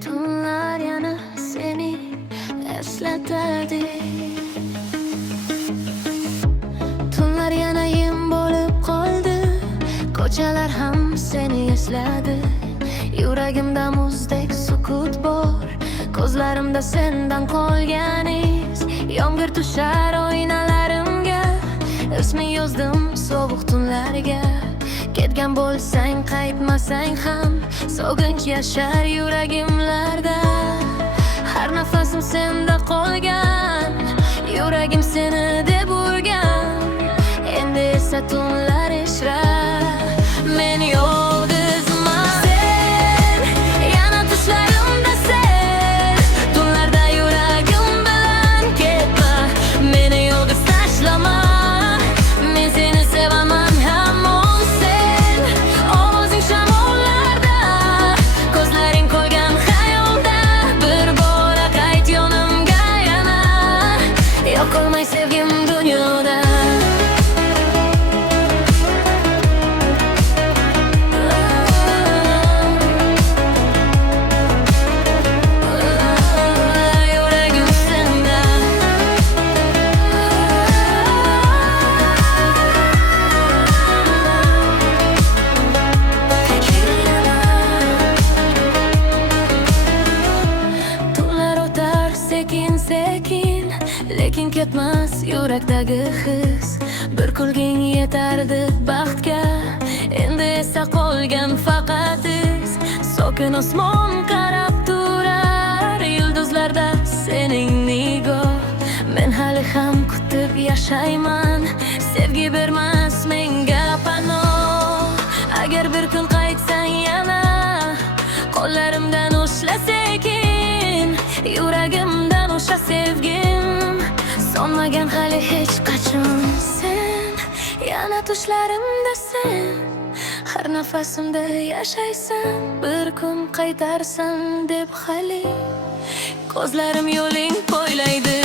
Tunlar yana seni eslatadi. Tunlar yana yem bo'lib qoldi, ko'chalar ham seni esladi. Yuragimda muzdek sukut bor, ko'zlarimda sendan qolgan iz. Yomg'ir tushar oynalarimga, isming yozdim sovuq tunlarga. Ketgan bo'lsang, qaytmasang ham sog'inch yashar yuragimlarda. Har nafasim senda qolgan, yuragim seni deb urgan. Endi esa tunlar ishra, men yulduzman. Sen yana tushlarimda, sen tunlarda yuragim bilan ketma. Meni yulduz tashlama, men seni sevaman hamon. Sen ovozing shamollarda, ko'zlaring qolgan xayolda. Bir bora qayt yonimga yana, yo'qolmay sevgim dunyoda. Sekin, lekin ketmas yurakdagi his. Bir kulging yetardi baxtga, endi esa qolgan faqat iz. Sokin osmon qarab turar, yulduzlarda sening nigoh. Men hali ham kutib yashayman, sevgi bermas menga panoh. Agar bir kun qaytsang yana, qo'llarimdan ushla sekin. Yuragimdan o'sha sevgim sonmagan hali hech qachon. Sen yana tushlarimda, sen har nafasimda yashaysan. Bir kun qaytarsan deb hali ko'zlarim yo'ling poylaydi.